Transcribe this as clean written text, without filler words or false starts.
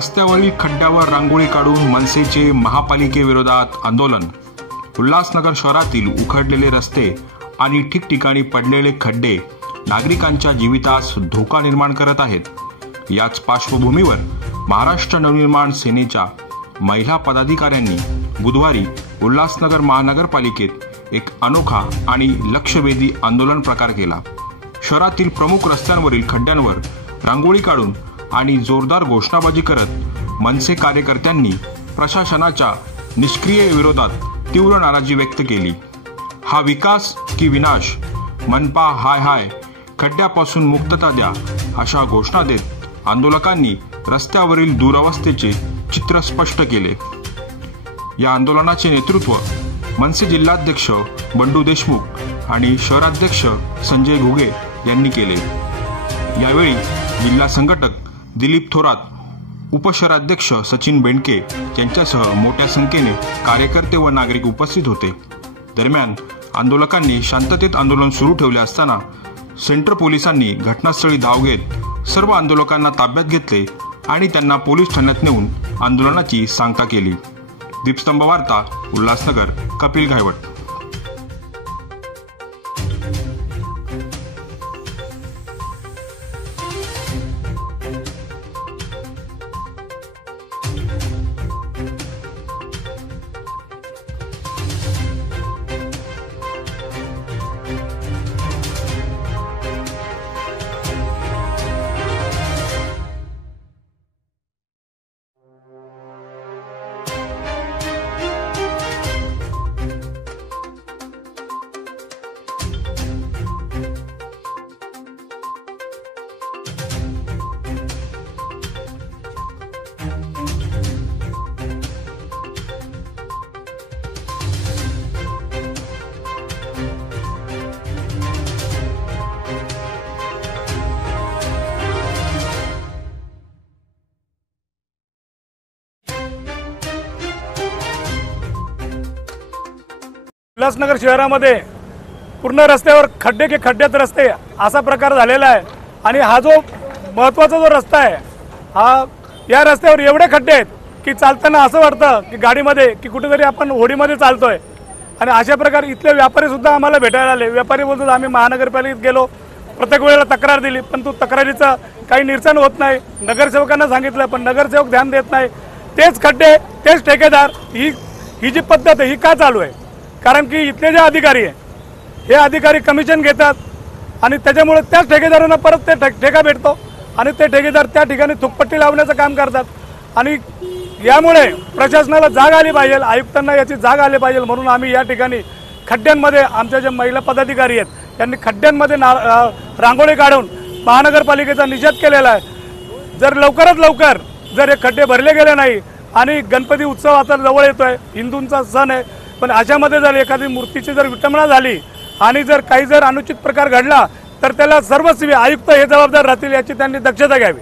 रस्त्यावरील खड्ड्यावर रांगोळी काढून मनसेचे महापालिकेविरोधात आंदोलन। उल्हासनगर शहरातील उखडलेले रस्ते आणि ठिकठिकाणी पडलेले खड्डे नागरिकांच्या जीवितास धोका निर्माण करत आहेत। याच पार्श्वभूमीवर महाराष्ट्र नवनिर्माण सेनेच्या महिला पदाधिकाऱ्यांनी बुधवारी उल्हासनगर महानगरपालिकेत एक अनोखा आणि लक्षवेधी आंदोलन प्रकार केला। शहरातील प्रमुख रस्त्यांवरील खड्ड्यांवर रांगोळी काढून आणि जोरदार घोषणाबाजी करत मनसे कार्यकर्त्यांनी प्रशासनाच्या निष्क्रिय विरोधात तीव्र नाराजी व्यक्त केली। हा विकास की विनाश, मनपा हाय हाय, खड्ड्यापासून मुक्तता द्या अशा घोषणा देत आंदोलकांनी रस्त्यावरील दुरवस्थेचे चित्र स्पष्ट केले। या आंदोलनाचे नेतृत्व मनसे जिल्हाध्यक्ष बंडू देशमुख आणि शहराध्यक्ष संजय घुगे यांनी केले। यावेळी जिल्हा संघटक दिलीप थोरात, उपशहराध्यक्ष सचिन बेंडके यांच्यासह मोठ्या संख्येने कार्यकर्ते व नागरिक उपस्थित होते। दरम्यान आंदोलकांनी शांततेत आंदोलन सुरू ठेवले असताना सेंट्रल पोलिसांनी घटनास्थळी धाव घेत सर्व आंदोलकांना ताब्यात घेतले आणि त्यांना पोलीस ठाण्यात नेऊन आंदोलनाची सांगता केली। दीपस्तंभ वार्ता, उल्हासनगर, कपिल घायवट। उल्हासनगर शहरामध्ये पूर्ण रस्त्यावर खड्डे के खड्ड्यात रस्ते असा प्रकार झालेला आहे। आणि हा जो महत्त्वाचा जो रस्ता आहे, हा या रस्त्यावर एवढे खड्डे आहेत की चालताना असं वाटतं की गाडीमध्ये की कुठेतरी आपण होडीमध्ये चालतोय। आणि अशा प्रकारे इथले व्यापारी सुद्धा आम्हाला भेटायला आले। व्यापारी बोलतात आम्ही महानगरपालिकेत गेलो, प्रत्येक वेळेला तक्रार दिली, पण तो तक्रारीचं काही निरसन होत नाही। नगरसेवकांना सांगितलं पण नगरसेवक ध्यान देत नाही। तेच खड्डे, तेच ठेकेदार, ही जी पद्धत आहे ही का चालू आहे? कारण की इथले जे अधिकारी आहे हे अधिकारी कमिशन घेतात आणि त्याच्यामुळे त्याच ठेकेदारांना परत ते ठेका भेटतो आणि ते ठेकेदार त्या ठिकाणी थुकपट्टी लावण्याचं काम करतात। आणि यामुळे प्रशासनाला जाग आली पाहिजे, आयुक्तांना याची जाग आली पाहिजे। म्हणून आम्ही या ठिकाणी खड्ड्यांमध्ये आमच्या ज्या महिला पदाधिकारी आहेत त्यांनी खड्ड्यांमध्ये रांगोळी काढून महानगरपालिकेचा निषेध केलेला आहे। जर लवकरात लवकर जर हे खड्डे भरले गेले नाही आणि गणपती उत्सव आता जवळ येतोय, हिंदूंचा सण आहे, पण अशामध्ये जर एखादी मूर्तीची जर विटंबना झाली आणि जर काही जर अनुचित प्रकार घडला तर त्याला सर्वस्वी आयुक्त हे जबाबदार राहतील, याची त्यांनी दक्षता घ्यावी।